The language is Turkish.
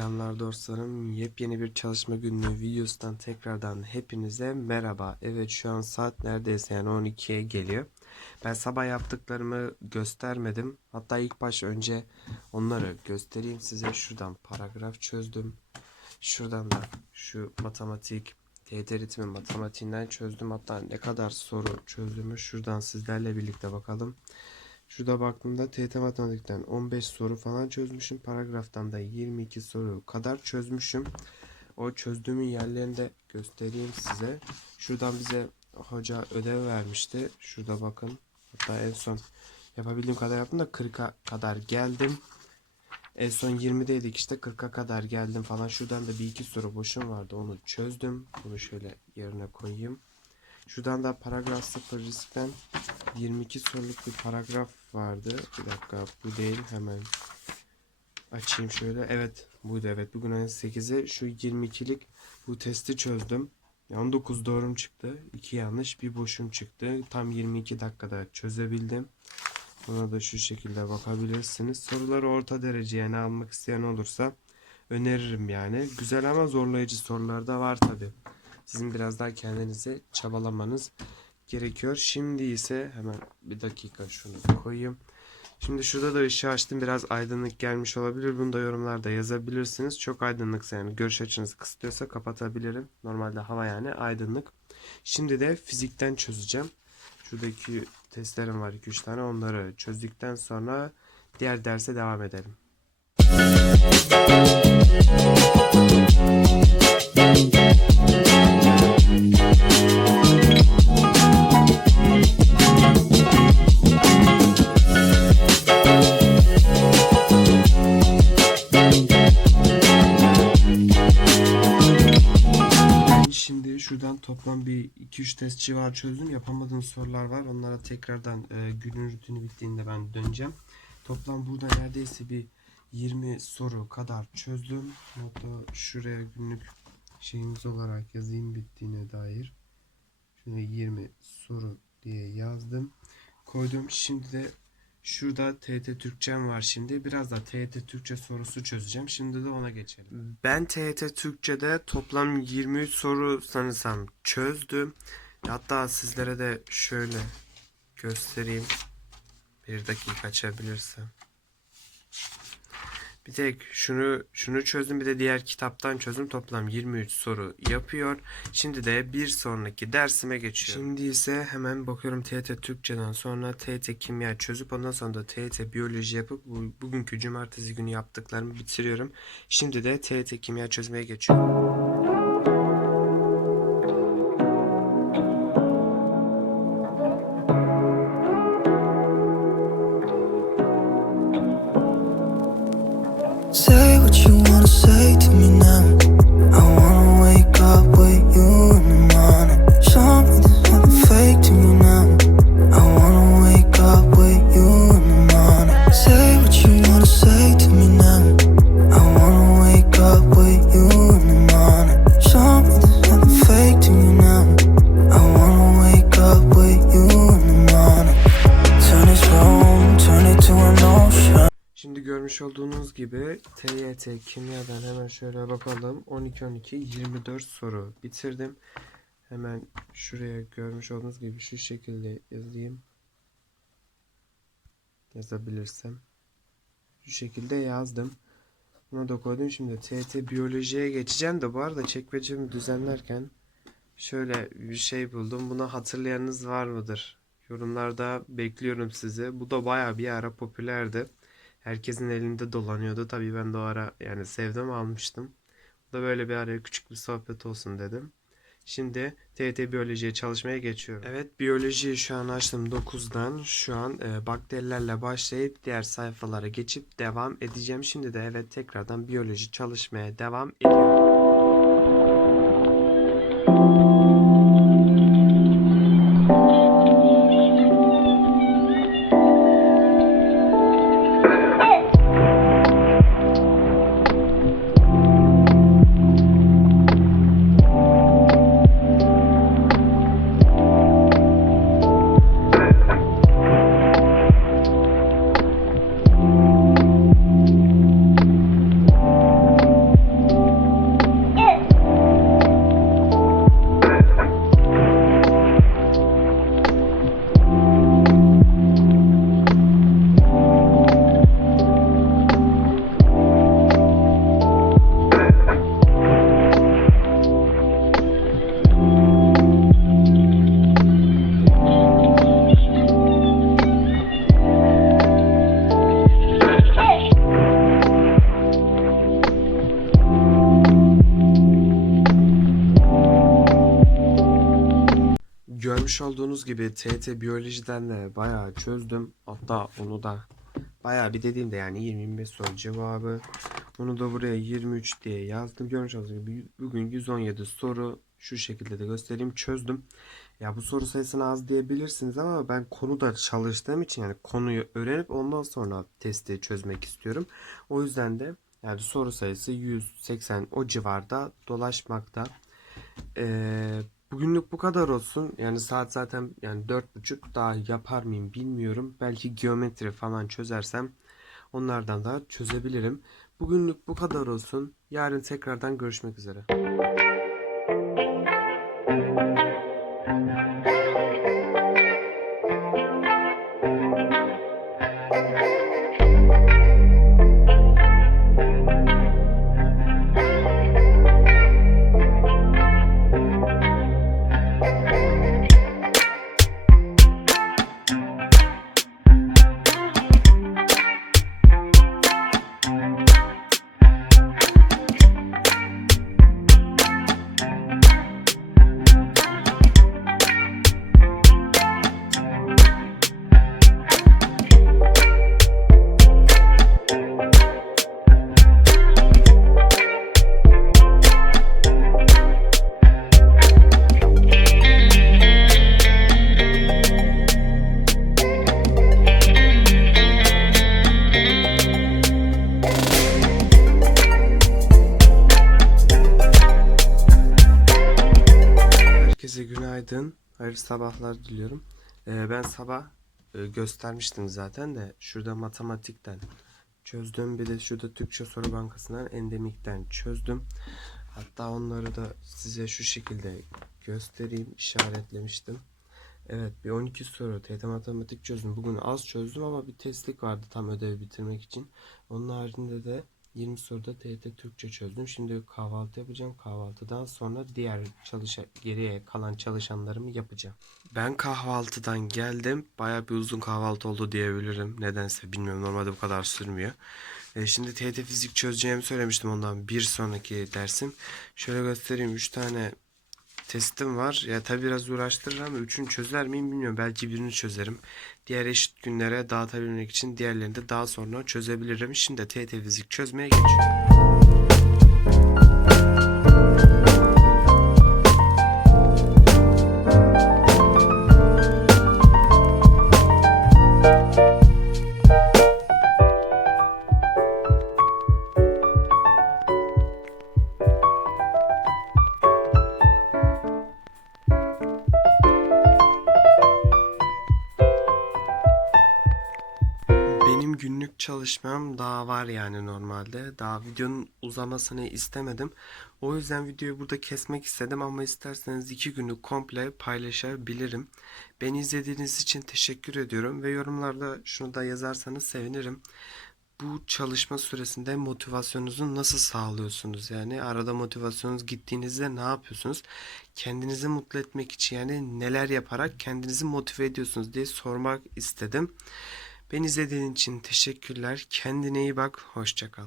Selamlar dostlarım. Yepyeni bir çalışma günlüğü videosundan tekrardan hepinize merhaba. Evet şu an saat neredeyse yani 12'ye geliyor. Ben sabah yaptıklarımı göstermedim. Hatta ilk baş önce onları göstereyim size. Şuradan paragraf çözdüm. Şuradan da şu matematik, TYT ritmi matematiğinden çözdüm. Hatta ne kadar soru çözdüğümü şuradan sizlerle birlikte bakalım. Şurada baktığımda TYT matematikten 15 soru falan çözmüşüm. Paragraftan da 22 soru kadar çözmüşüm. O çözdüğümün yerlerini de göstereyim size. Şuradan bize hoca ödev vermişti. Şurada bakın. Hatta en son yapabildiğim kadar yaptım da 40'a kadar geldim. En son 20'deydik işte 40'a kadar geldim falan. Şuradan da bir iki soru boşum vardı. Onu çözdüm. Bunu şöyle yerine koyayım. Şuradan da paragraf 0 riskten 22 soruluk bir paragraf vardı. Bir dakika bu değil hemen açayım şöyle. Evet buydu evet. Bugün ayın 8'i şu 22'lik bu testi çözdüm. 19 doğrum çıktı. 2 yanlış bir boşum çıktı. Tam 22 dakikada çözebildim. Buna da şu şekilde bakabilirsiniz. Soruları orta derece yani almak isteyen olursa öneririm yani. Güzel ama zorlayıcı sorular da var tabi. Sizin biraz daha kendinizi çabalamanız gerekiyor. Şimdi ise hemen bir dakika şunu koyayım. Şimdi şurada da ışığı açtım. Biraz aydınlık gelmiş olabilir. Bunu da yorumlarda yazabilirsiniz. Çok aydınlıksa yani görüş açınızı kısıtlıyorsa kapatabilirim. Normalde hava yani aydınlık. Şimdi de fizikten çözeceğim. Şuradaki testlerim var 2-3 tane. Onları çözdükten sonra diğer derse devam edelim. Şimdi toplam bir 2-3 test civarı çözdüm. Yapamadığım sorular var. Onlara tekrardan e, günün rutini bittiğinde ben döneceğim. Toplam burada neredeyse bir 20 soru kadar çözdüm. Hatta şuraya günlük şeyimiz olarak yazayım bittiğine dair. Şöyle 20 soru diye yazdım. Koydum. Şimdi de Şurada TYT Türkçem var şimdi. Biraz da TYT Türkçe sorusu çözeceğim. Şimdi de ona geçelim. Ben TYT Türkçe'de toplam 23 soru sanırsam çözdüm. Hatta sizlere de şöyle göstereyim. Bir dakika açabilirsem. Bir tek şunu şunu çözdüm bir de diğer kitaptan çözdüm. Toplam 23 soru yapıyor. Şimdi de bir sonraki dersime geçiyorum. Şimdi ise hemen bakıyorum TYT Türkçeden sonra TYT Kimya çözüp ondan sonra da TYT Biyoloji yapıp bu, bugünkü cumartesi günü yaptıklarımı bitiriyorum. Şimdi de TYT Kimya çözmeye geçiyorum. Şimdi görmüş olduğunuz gibi TYT kimyadan hemen şöyle bakalım. 12 12 24 soru bitirdim. Hemen şuraya görmüş olduğunuz gibi şu şekilde yazayım. Yazabilirsem. Şu şekilde yazdım. Buna da koydum. Şimdi TYT biyolojiye geçeceğim de bu arada çekmecemi düzenlerken şöyle bir şey buldum. Bunu hatırlayanınız var mıdır? Yorumlarda bekliyorum sizi. Bu da baya bir ara popülerdi. Herkesin elinde dolanıyordu. Tabii ben de o ara yani sevdim almıştım. Bu da böyle bir araya küçük bir sohbet olsun dedim. Şimdi TYT biyolojiye çalışmaya geçiyorum. Evet biyolojiyi şu an açtım 9'dan. Şu an e, bakterilerle başlayıp diğer sayfalara geçip devam edeceğim. Şimdi de evet tekrardan biyoloji çalışmaya devam ediyorum. Olduğunuz gibi TET biyolojiden de bayağı çözdüm. Hatta onu da bayağı bir dediğimde yani 20-25 soru cevabı. Onu da buraya 23 diye yazdım. Görmüş olduğunuz gibi bugün 117 soru şu şekilde de göstereyim çözdüm. Ya bu soru sayısını az diyebilirsiniz ama ben konuda çalıştığım için yani konuyu öğrenip ondan sonra testi çözmek istiyorum. O yüzden de yani soru sayısı 180 o civarda dolaşmakta. Ee, bugünlük bu kadar olsun. Yani saat zaten yani dört buçuk daha yapar mıyım bilmiyorum. Belki geometri falan çözersem onlardan da çözebilirim. Bugünlük bu kadar olsun. Yarın tekrardan görüşmek üzere. Günaydın. Hayırlı sabahlar diliyorum. Ee, ben sabah e, göstermiştim zaten de şurada matematikten çözdüm. Bir de şurada Türkçe Soru Bankası'ndan endemikten çözdüm. Hatta onları da size şu şekilde göstereyim. işaretlemiştim. Evet bir 12 soru TYT matematik çözdüm. Bugün az çözdüm ama bir testlik vardı tam ödevi bitirmek için. Onun haricinde de 20 soruda TYT Türkçe çözdüm. Şimdi kahvaltı yapacağım. Kahvaltıdan sonra diğer çalışa geriye kalan çalışanlarımı yapacağım. Ben kahvaltıdan geldim. Baya bir uzun kahvaltı oldu diyebilirim. Nedense bilmiyorum. Normalde bu kadar sürmüyor. E, şimdi TYT fizik çözeceğimi söylemiştim ondan bir sonraki dersim. Şöyle göstereyim. 3 tane testim var. Ya tabi biraz uğraştırır ama üçünü çözer miyim bilmiyorum. Belki birini çözerim. Diğer eşit günlere dağıtabilmek için diğerlerini de daha sonra çözebilirim. Şimdi TYT fizik çözmeye geçiyorum. Benim günlük çalışmam daha var yani normalde. Daha videonun uzamasını istemedim. O yüzden videoyu burada kesmek istedim ama isterseniz iki günlük komple paylaşabilirim. Beni izlediğiniz için teşekkür ediyorum ve yorumlarda şunu da yazarsanız sevinirim. Bu çalışma süresinde motivasyonunuzu nasıl sağlıyorsunuz? Yani arada motivasyonunuz gittiğinizde ne yapıyorsunuz? Kendinizi mutlu etmek için yani neler yaparak kendinizi motive ediyorsunuz diye sormak istedim. Beni izlediğin için teşekkürler. Kendine iyi bak. Hoşça kal.